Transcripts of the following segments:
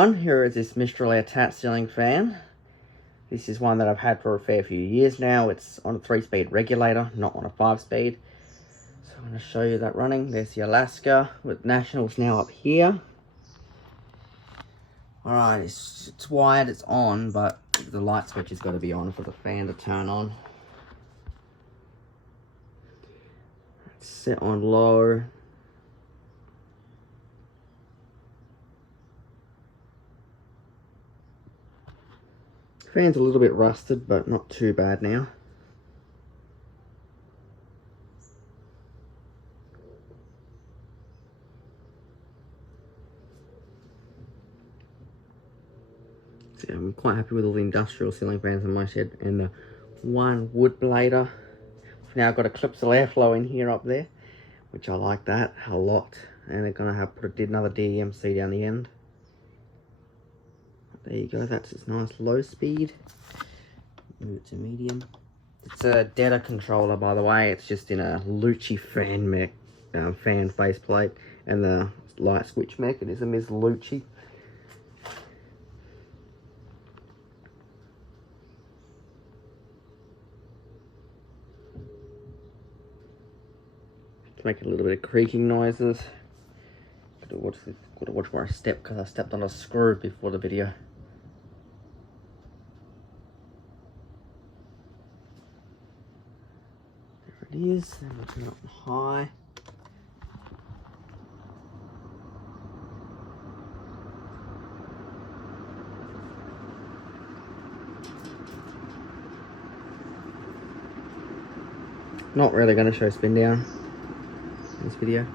Here is this Mistralaire TAT ceiling fan. This is one that I've had for a fair few years now. It's on a 3-speed regulator, not on a 5-speed. So I'm going to show you that running. There's the Alaska with Nationals now up here. Alright, it's wired, it's on, but the light switch has got to be on for the fan to turn on. It's set on low. Fan's a little bit rusted, but not too bad now. So I'm quite happy with all the industrial ceiling fans in my shed, and the one wood blader. I've now got a clips of airflow in here up there, which I like that a lot. And they're gonna have put another DEMC down the end. There you go, that's its nice low speed. Move it to medium. It's a data controller, by the way. It's just in a Lucci fan faceplate, and the light switch mechanism is Lucci. It's making a little bit of creaking noises. Gotta watch where I step, because I stepped on a screw before the video. There it is. Then we'll turn it up high. Not really going to show spin down in this video.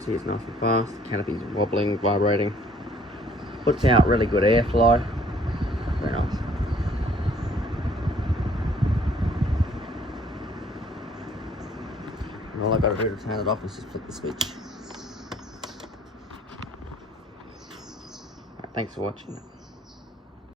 See, it's nice and fast. Canopy's wobbling, vibrating. Puts out really good airflow. Very nice. And all I got to do to turn it off is just flip the switch. Right, thanks for watching.